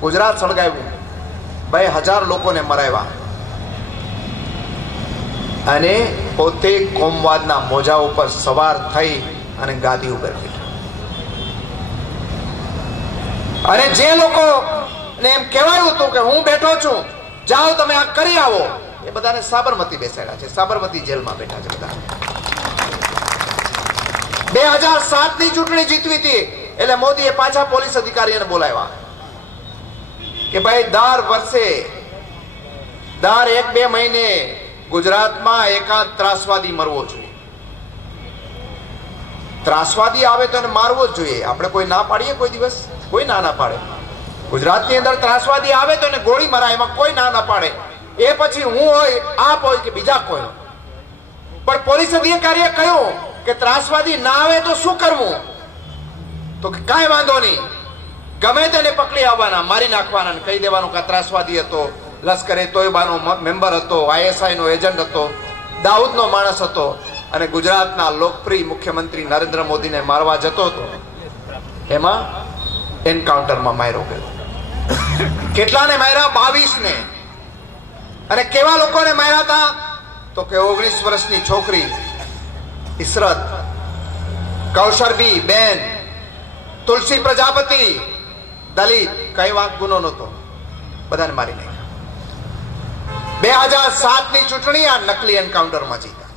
ગુજરાત સળગાવ્યું, 2000 લોકોને મરાવ્યા અને પોતે કોમવાદના મોજા ઉપર સવાર થઈ અને ગાદી ઉપર બેઠા. અને જે લોકો ને એમ કહેવાયું હતું કે હું બેઠો છું, જાઓ તમે આ કરી આવો, એ બધાને સાબરમતી બેસાડ્યા છે, સાબરમતી જેલમાં બેઠા છે બધા. 2007 ની ચૂંટણી જીતવી હતી એટલે મોદીએ પાછા પોલીસ અધિકારીઓને બોલાવ્યા કે ભાઈ દર વર્ષે દર 1-2 મહિને ગુજરાતમાં એકાદ ત્રાસવાદી મરવો જોઈએ. ત્રાસવાદી આવે તો એને મારવો જ જોઈએ. આપણે કોઈ ના પાડીએ? કોઈ દિવસ કોઈ ના પાડે. ગુજરાતની અંદર ત્રાસવાદી આવે તો એને ગોળી મરાય, એમાં કોઈ ના પાડે. એ પછી હું હોય, આપ હોય કે બીજા કોઈ. પણ પોલીસ અધિકારીએ કહ્યું કે ત્રાસવાદી ના આવે તો શું કરવું? તો કાંઈ વાંધો નહીં, ગમે તેને પકડી આવવાના, મારી નાખવાના, કહી દેવાનું કે ત્રાસવાદી હતો, લશ્કરે તોયબાનો મેમ્બર હતો, ISI નો એજન્ટ હતો, દાઉદનો માણસ હતો અને ગુજરાતના લોકપ્રિય મુખ્યમંત્રી નરેન્દ્ર મોદીને મારવા જતો હતો. એમાં એન્કાઉન્ટરમાં માર્યો ગયો. કેટલાને માર્યા? 22 ને. અને કેવા લોકોને માર્યા હતા? તો કે 19 વર્ષની છોકરી ઇસરત, કૌશરબી બેન, તુલસી પ્રજાપતિ, દલિત, કઈ વાંક ગુનો નહોતો, બધાને મારી નાખ્યા. 2007 ની ચૂંટણી આ નકલી એન્કાઉન્ટરમાં જીતા.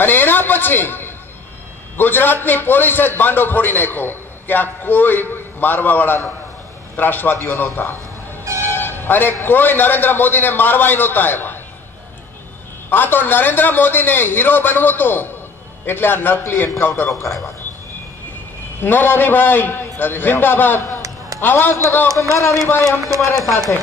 અને એના પછી ગુજરાતની પોલીસે જ ભાંડો ફોડી નાખ્યો કે આ કોઈ મારવા વાળા ત્રાસવાદીઓ નહોતા અને કોઈ નરેન્દ્ર મોદીને મારવાય નહોતા આવ્યા. આ તો નરેન્દ્ર મોદીને હીરો બનવું હતું એટલે આ નકલી એન્કાઉન્ટરો કરાવ્યા હતા. नरहरि भाई जिंदाबाद. आवाज लगाओ कि नरहरि भाई हम तुम्हारे साथ हैं.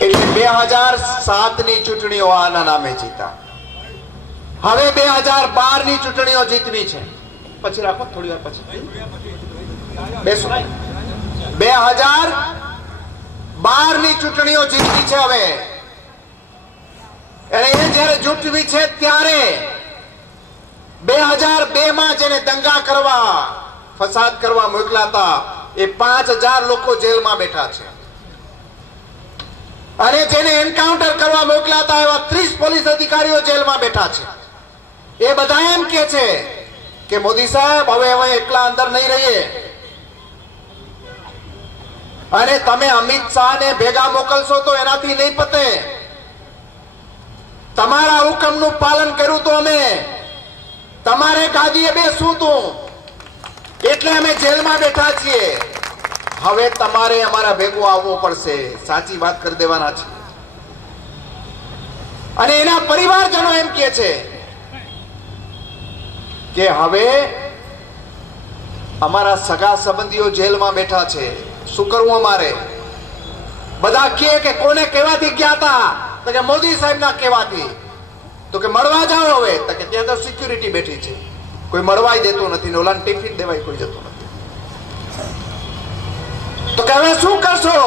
એટલે 2007 ની ચૂંટણીઓ આના નામે જીતા. હવે 2012 ની ચૂંટણીઓ જીતવી છે. પછી રાખો, થોડી વાર પછી બેસો. 2012 ની ચૂંટણીઓ જીતવી છે હવે. અને એ જયારે જીતવી છે ત્યારે 2002 માં જેને દંગા કરવા, ફસાદ કરવા મોકલાતા એ 5000 લોકો જેલમાં બેઠા છે. અને જેને એન્કાઉન્ટર કરવા મોકલાતા એવા 30 પોલીસ અધિકારીઓ જેલમાં બેઠા છે. એ બધા એમ કે છે કે મોદી સાહેબ હવે હવે એકલા અંદર નહીં રહીએ અને તમે અમિત શાહને ભેગા મોકલશો તો એનાથી નહીં પતે. તમારા હુકમનું પાલન કર્યું તો અમે, તમારે ગાદીએ બેસવું તું એટલે અમે જેલમાં બેઠા છીએ. હવે તમારે અમારા ભેગું આવવું પડશે. સાચી વાત કરી દેવાના છે. અને એના પરિવારજનો એમ કહે છે કે હવે અમારા સગા સંબંધીઓ જેલમાં બેઠા છે, શું કરવું અમારે? બધા કહે કે કોને કહેવાથી ગયા હતા? તો કે મોદી સાહેબના કહેવાથી. તો કે મળવા જાઓ હવે. તો કે ત્યાં તો સિક્યુરિટી બેઠી છે, કોઈ મળવાય દેતું નથી ને ઓલાને ટિફિન દેવાય કોઈ જતું નથી. તો કે હવે શું કરશો?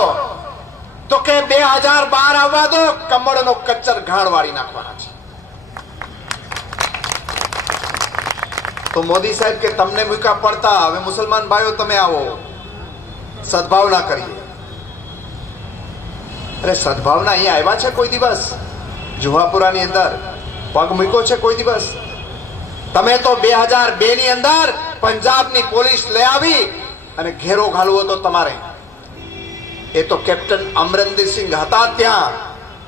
તો કે 2012 આવવા દો, કમળનો કચ્ચર ઘાણ વાળી નાખવાના છે. તો મોદી સાહેબ કે તમને મૂકા પડતા, હવે મુસલમાન ભાઈઓ તમે આવો, સદભાવના કરીએ. અરે સદભાવના અહીંયા આવ્યા છે કોઈ દિવસ? જુહાપુરાની અંદર પગ મૂક્યો છે કોઈ દિવસ? તમે તો 2002 ની અંદર પંજાબની પોલીસ લઈ આવી અને ઘેરો ઘાલવો તો તમારે. એ તો કેપ્ટન અમરિંદરસિંહ હતા ત્યાં,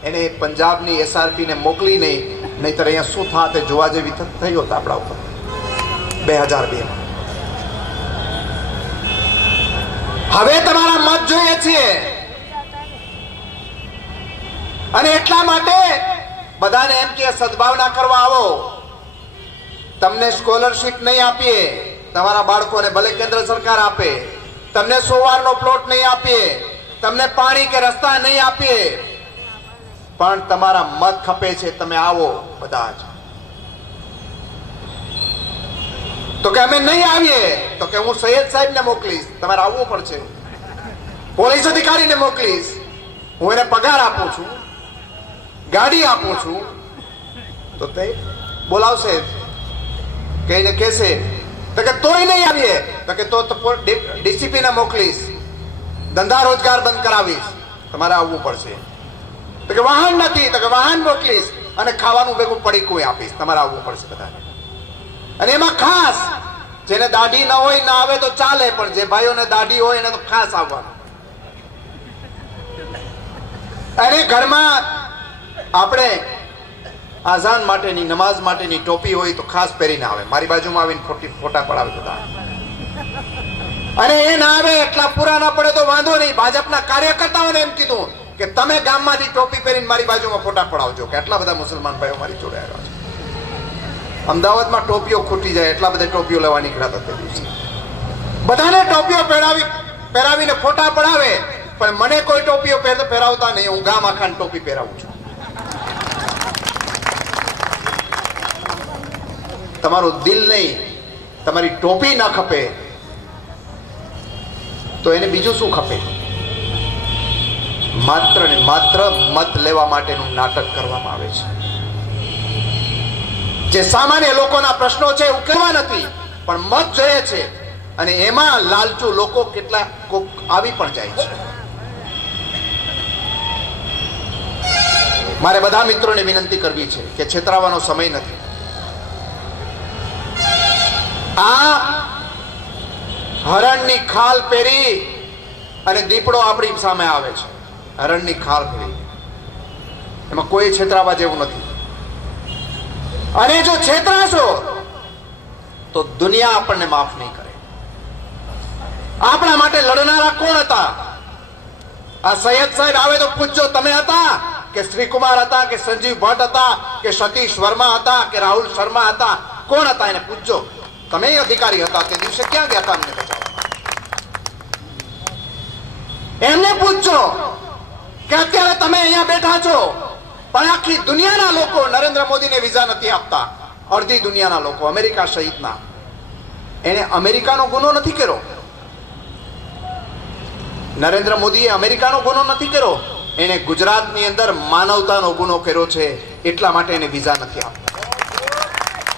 એને પંજાબની SRP ને મોકલી નહીં, નહીતર અહીંયા શું થાત એ જોવા જેવી થયો હતા આપણા ઉપર 2002 માં. હવે તમારા મત જોઈએ છીએ અને એટલા માટે બધાને એમ કે સદભાવના કરવા આવો. તમને સ્કોલરશિપ નહીં આપીએ, તમારા બાળકોને ભલે કેન્દ્ર સરકાર આપે, તમને 100 વારનો પ્લોટ નહીં આપીએ, તમને પાણી કે રસ્તા નહીં આપીએ, પણ તમારા મત ખપે છે, તમે આવો બધા જ. તો કે અમે નહીં આવીએ. તો કે હું સૈયદ સાહેબને મોકલીશ, તમારે આવવું પડશે. પોલીસ અધિકારીને મોકલીશ, હું એને પગાર આપું છું, ગાડી આપું છું. તો તે બોલાવશે કે એને કહેશે તો કે તોય નહીં આવીએ તો કે તો ડીસીપી ને મોકલીશ, ધંધા રોજગાર બંધ કરાવીશ, તમારે આવવું પડશે. તો કે વાહન નથી તો કે વાહન મોકલીશ અને ખાવાનું ભેગું પડીકું આપીશ, તમારે આવવું પડશે બધાને. અને એમાં ખાસ જેને દાઢી ન હોય ના આવે તો ચાલે, પણ જે ભાઈઓને દાઢી હોય એને તો ખાસ આવવાનું. અને ઘરમાં આપણે આઝાન માટેની નમાઝ માટેની ટોપી હોય તો ખાસ પહેરીને આવે. મારી બાજુમાં આવીને ફોટા પડાવે બધા. અને એ ના આવે એટલા પૂરા ના પડે તો વાંધો નહીં. ભાજપના કાર્યકર્તાઓને એમ કીધું કે તમે ગામમાંથી ટોપી પહેરીને મારી બાજુમાં ફોટા પડાવજો, કે એટલા બધા મુસલમાન ભાઈઓ મારી જોડે આવ્યા છે. અમદાવાદમાં ટોપીઓ ખૂટી જાય એટલા બધા ટોપીઓ લેવા નીકળ્યા હતા તે દિવસે. બધાને ટોપીઓ પહેરાવીને ફોટા પડાવે, પણ મને કોઈ ટોપીઓ પહેરાવતા નહીં. હું ગામ આખાને ટોપી પહેરાવું છું. તમારું દિલ નહીં, તમારી ટોપી ના ખપે તો એને બીજું શું ખપે? માત્ર ને માત્ર મત લેવા માટેનું નાટક કરવામાં આવે છે. જે સામાન્ય લોકોના પ્રશ્નો છે ઉકેલવા નથી, પણ મત જોઈએ છે. અને એમાં લાલચુ લોકો કેટલા આવી પણ જાય છે. મારે બધા મિત્રોને વિનંતી કરવી છે કે છેતરાવાનો સમય નથી. આ હરણની ખાલ પહેરી અને દીપડો આપણી સામે આવે છે. હરણની ખાલ પહેરી, એમાં કોઈ છેતરાવા જેવું નથી. અને જો છેતરાશો તો દુનિયા આપણને માફ નહીં કરે. આપણા માટે લડનારા કોણ હતા? આ સૈયદ સાહેબ આવે તો પૂછજો, તમે હતા કે શ્રીકુમાર હતા કે સંજીવ ભટ્ટ હતા કે સતીશ વર્મા હતા કે રાહુલ શર્મા હતા? કોણ હતા એને પૂછજો. તમે અધિકારી હતા તે દિવસે ક્યાં ગયા હતા અમને બચાવવા? એમને પૂછજો કે અત્યારે તમે અહીંયા બેઠા છો પણ આખી દુનિયાના લોકો નરેન્દ્ર મોદીને વિઝા નથી આપતા. અડધી દુનિયાના લોકો, અમેરિકા સહિતના. એને અમેરિકાનો ગુનો નથી કર્યો. નરેન્દ્ર મોદીએ અમેરિકાનો ગુનો નથી કર્યો. એને ગુજરાતની અંદર માનવતાનો ગુનો કર્યો છે, એટલા માટે એને વિઝા નથી આપતા.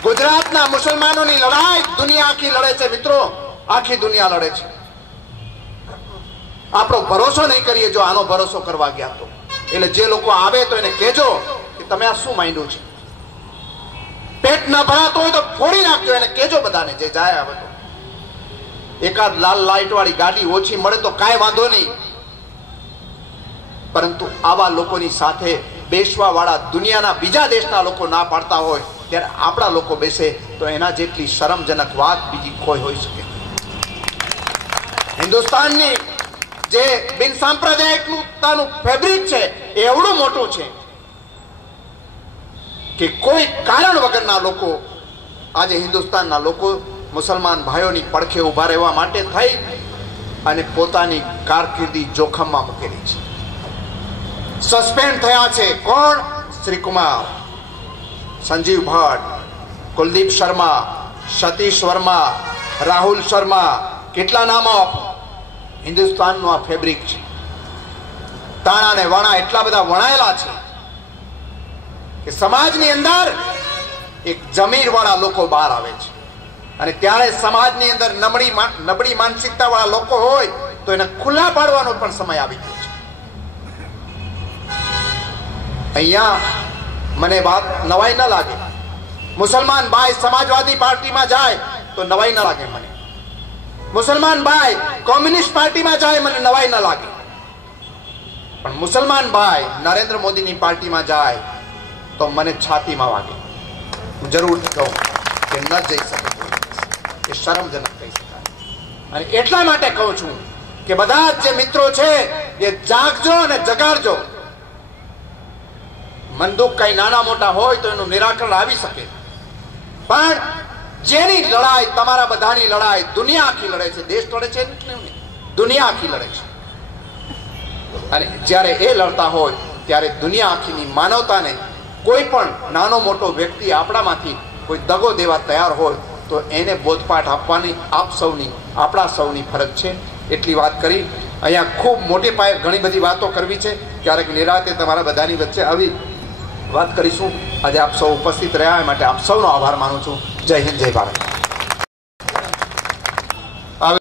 ગુજરાતના મુસલમાનોની લડાઈ દુનિયા આખી લડે છે મિત્રો, આખી દુનિયા લડે છે. આપણો ભરોસો નહીં કરીએ જો આનો ભરોસો કરવા ગયા તો. એટલે જે લોકો આવે તો એને કહેજો કે તમે આ શું માંડ્યું છે. પેટ ના ભરાતો હોય તો ફોડી નાખજો, એને કહેજો બધાને જે જાય આવે તો. એકાદ લાલ લાઈટ વાળી ગાડી ઓછી મળે તો કાંઈ વાંધો નહીં, પરંતુ આવા લોકોની સાથે બેસવા વાળા દુનિયાના બીજા દેશના લોકો ના પાડતા હોય ત્યારે આપણા લોકો બેસે તો એના જેટલી શરમજનક વાત બીજી કોઈ હોઈ શકે. હિન્દુસ્તાનની જે બિન સાંપ્રદાયિકતાનું ફેબ્રિક છે એ એવડું મોટું છે કે કોઈ કારણ વગરના લોકો આજે હિન્દુસ્તાનના લોકો મુસલમાન ભાઈઓની પડખે ઉભા રહેવા માટે થઈ અને પોતાની કારકિર્દી જોખમમાં મૂકેલી છે. સસ્પેન્ડ થયા છે કોણ? શ્રીકુમાર, સંજીવ ભટ્ટ, કુલદીપ શર્મા, સતીશ વર્મા, રાહુલ શર્મા, કેટલા નામો. હિન્દુસ્તાનનું આ ફેબ્રિક છે. તાણા ને વાણા એટલા બધા વણાયેલા છે કે સમાજની અંદર એક જમીર વાળા લોકો બહાર આવે છે. અને ત્યારે સમાજની અંદર નબળી માનસિકતા વાળા લોકો હોય તો એને ખુલ્લા પાડવાનો પણ સમય આવી ગયો છે. અહીંયા મને વાત નવાઈ ન લાગે. મુસલમાન ભાઈ સમાજવાદી પાર્ટીમાં જાય તો નવાઈ ન લાગે મને. મુસલમાન ભાઈ કોમ્યુનિસ્ટ પાર્ટીમાં જાય મને નવાઈ ન લાગે. પણ મુસલમાન ભાઈ નરેન્દ્ર મોદીની પાર્ટીમાં જાય તો મને છાતીમાં વાગે. હું જરૂર કહું કે ન જઈ શકે, એ શરમજનક કહી શકાય. અને એટલા માટે કહું છું કે બધા જ જે મિત્રો છે એ જાગજો અને જગાડજો. મંદુક કઈ નાના મોટા હોય તો એનું નિરાકરણ આવી શકે, પણ જેની લડાઈ તમારા બધાની લડાઈ દુનિયા આખી લડે છે. દેશ લડે છે દુનિયા આખી લડે છે. અને જ્યારે એ લડતા હોય ત્યારે દુનિયા આખીની માનવતાને કોઈ પણ નાનો મોટો વ્યક્તિ આપણામાંથી કોઈ દગો દેવા તૈયાર હોય તો એને બોધપાઠ આપવાની આપણા સૌની ફરજ છે. એટલી વાત કરી. અહીંયા ખૂબ મોટે પાયે ઘણી બધી વાતો કરવી છે. ક્યારેક નિરાતે તમારા બધાની વચ્ચે આવી વાત કરીશું. આજે આપ સૌ ઉપસ્થિત રહ્યા એ માટે આપ સૌનો આભાર માનું છું. જય હિન્દ જય ભારત.